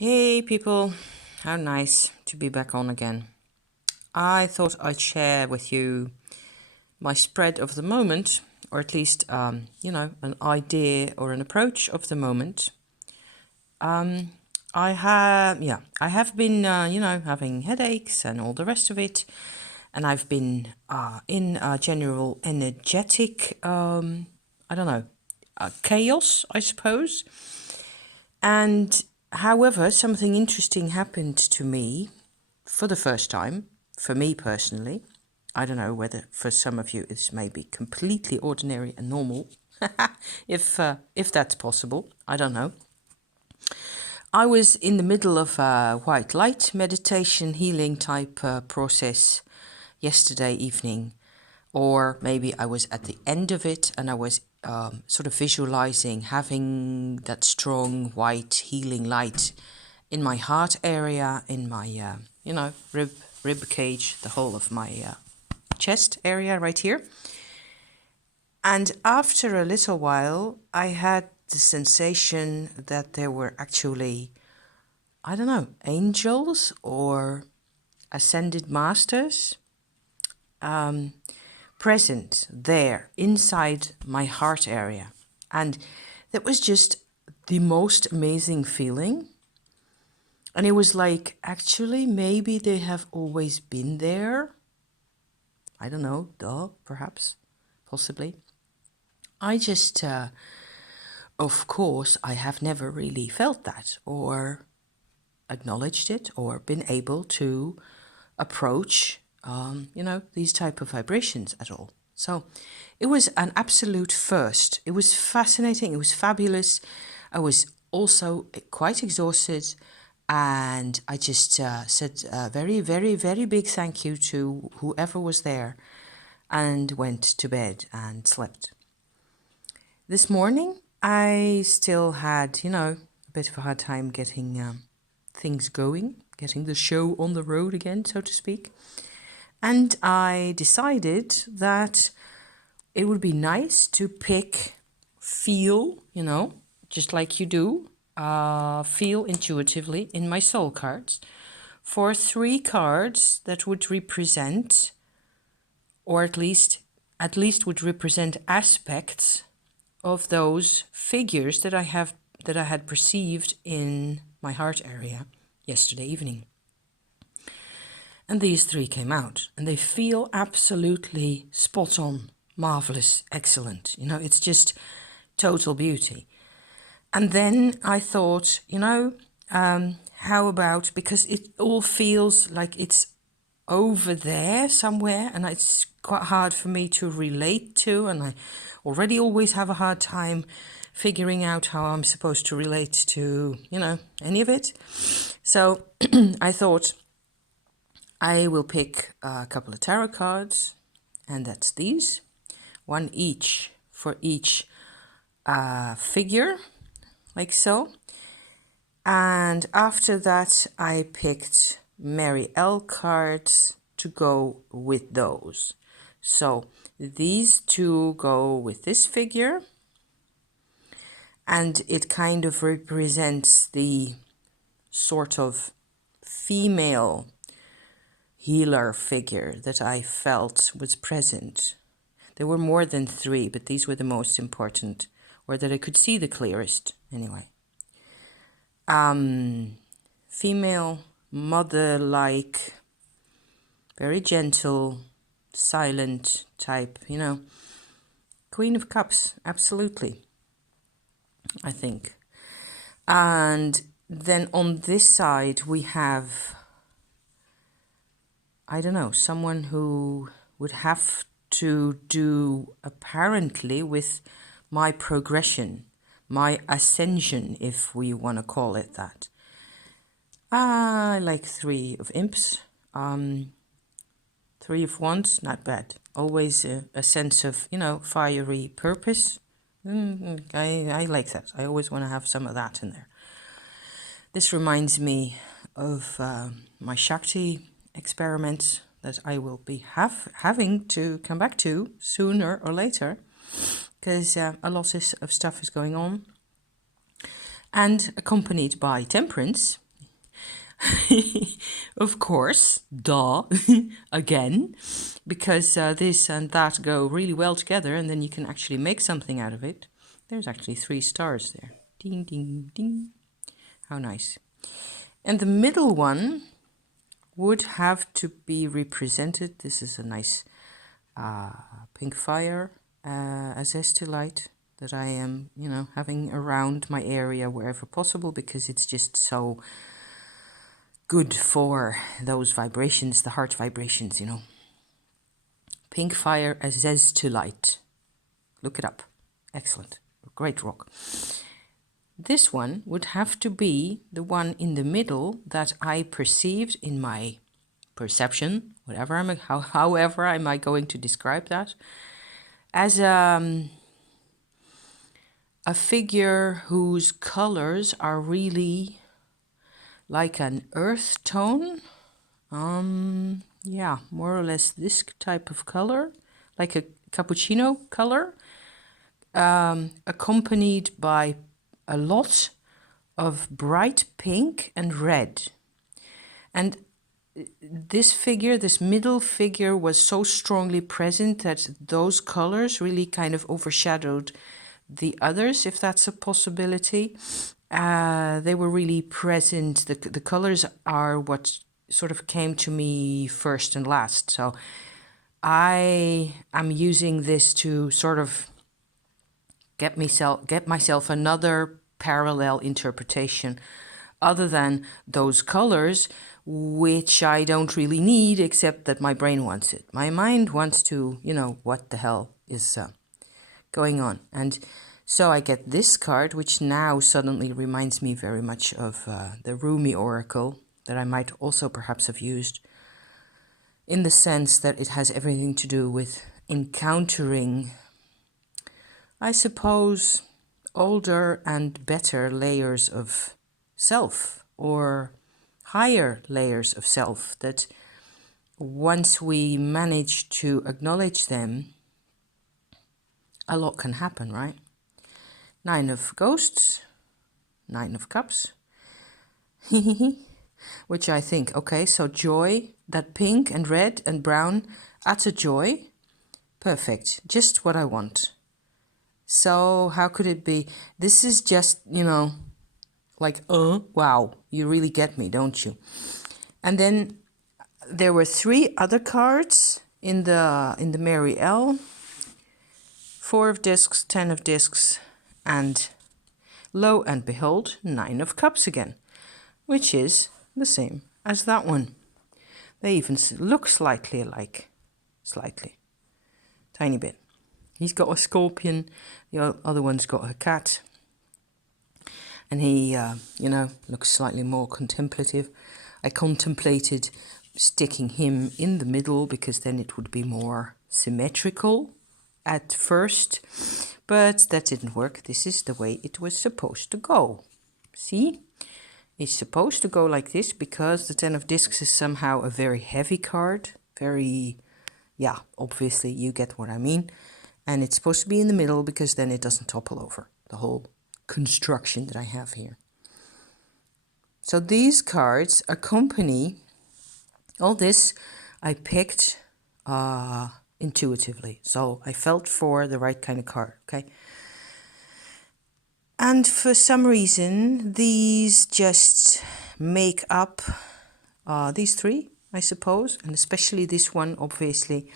Hey people, how nice to be back on again. I thought I'd share with you my spread of the moment, or at least, an idea or an approach of the moment. I have been, having headaches and all the rest of it, and I've been in a general energetic, chaos, I suppose. And however, something interesting happened to me for the first time, for me personally. I don't know whether for some of you it's maybe completely ordinary and normal, if that's possible. I don't know. I was in the middle of a white light meditation healing type process yesterday evening, or maybe I was at the end of it and I was sort of visualizing having that strong white healing light in my heart area, in my rib cage, the whole of my chest area right here. And after a little while, I had the sensation that there were actually, I don't know, angels or ascended masters present there inside my heart area. And that was just the most amazing feeling. And it was like, actually, maybe they have always been there. I don't know, perhaps, possibly. Of course, I have never really felt that or acknowledged it or been able to approach, these type of vibrations at all. So it was an absolute first. It was fascinating. It was fabulous. I was also quite exhausted. And I just said a very, very, very big thank you to whoever was there and went to bed and slept. This morning, I still had, a bit of a hard time getting things going, getting the show on the road again, so to speak. And I decided that it would be nice to feel, just like you do, feel intuitively in my soul cards for 3 cards that would represent, or at least would represent aspects of those figures that I had perceived in my heart area yesterday evening. And these 3 came out, and they feel absolutely spot on, marvelous, excellent. It's just total beauty. And then I thought, how about, because it all feels like it's over there somewhere, and it's quite hard for me to relate to, and I already always have a hard time figuring out how I'm supposed to relate to, any of it. So I thought I will pick a couple of tarot cards, and that's these, one each for each figure, like so. And after that, I picked Mary L cards to go with those. So these 2 go with this figure, and it kind of represents the sort of female healer figure that I felt was present. There were more than 3, but these were the most important, or that I could see the clearest anyway. Female, mother-like, very gentle, silent type, Queen of Cups, absolutely, I think. And then on this side we have, I don't know, someone who would have to do apparently with my progression, my ascension, if we want to call it that. I like 3 of Imps, 3 of Wands, not bad. Always a sense of, fiery purpose. I like that. I always want to have some of that in there. This reminds me of my Shakti experiment that I will be having to come back to sooner or later, because a lot of stuff is going on. And accompanied by Temperance, Of course, duh, again, because this and that go really well together, and then you can actually make something out of it. There's actually 3 stars there. Ding, ding, ding. How nice. And the middle one would have to be represented. This is a nice pink fire, a zesty light that I am, having around my area wherever possible, because it's just so good for those vibrations, the heart vibrations, Pink fire, a zesty light. Look it up. Excellent. Great rock. This one would have to be the one in the middle that I perceived in my perception, however am I going to describe that, as a figure whose colors are really like an earth tone. Yeah, more or less this type of color, like a cappuccino color, accompanied by a lot of bright pink and red. And this middle figure was so strongly present that those colors really kind of overshadowed the others, if that's a possibility. They were really present. The colors are what sort of came to me first and last. So I am using this to sort of get myself another parallel interpretation other than those colors, which I don't really need, except that my brain wants it. My mind wants to, what the hell is going on. And so I get this card, which now suddenly reminds me very much of the Rumi Oracle that I might also perhaps have used, in the sense that it has everything to do with encountering, I suppose, older and better layers of self, or higher layers of self, that once we manage to acknowledge them, a lot can happen, right? 9 of Ghosts, 9 of Cups, which I think, okay, so joy, that pink and red and brown, utter joy, perfect, just what I want. So how could it be? This is just, like, wow, you really get me, don't you? And then there were 3 other cards in the Mary L. 4 of discs, 10 of discs, and lo and behold, 9 of Cups again, which is the same as that one. They even look slightly alike. Slightly. Tiny bit. He's got a scorpion, the other one's got a cat. And he, looks slightly more contemplative. I contemplated sticking him in the middle because then it would be more symmetrical at first. But that didn't work. This is the way it was supposed to go. See? It's supposed to go like this because the 10 of discs is somehow a very heavy card. Very, obviously you get what I mean. And it's supposed to be in the middle because then it doesn't topple over the whole construction that I have here. So these cards accompany all this. I picked intuitively. So I felt for the right kind of card, okay? And for some reason, these just make up these 3, I suppose, and especially this one, obviously.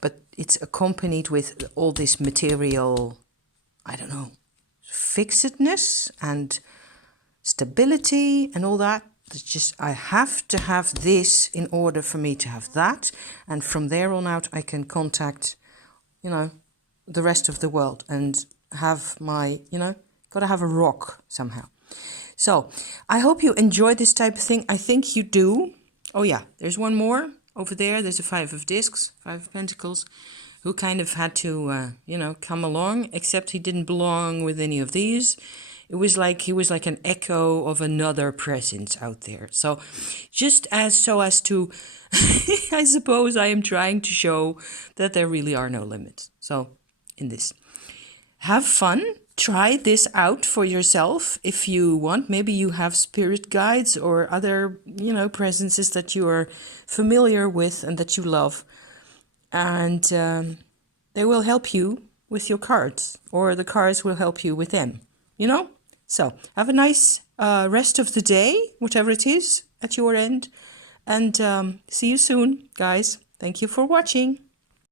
But it's accompanied with all this material, I don't know, fixedness and stability and all that. It's just, I have to have this in order for me to have that. And from there on out, I can contact, the rest of the world and have my, got to have a rock somehow. So I hope you enjoy this type of thing. I think you do. Oh yeah, there's one more over there. There's a 5 of discs, 5 of pentacles, who kind of had to, come along, except he didn't belong with any of these. It was like he was like an echo of another presence out there. So just as to, I suppose I am trying to show that there really are no limits. So in this, have fun try this out for yourself if you want. Maybe you have spirit guides or other, presences that you are familiar with and that you love. And they will help you with your cards, or the cards will help you with them, So have a nice rest of the day, whatever it is at your end. And see you soon, guys. Thank you for watching.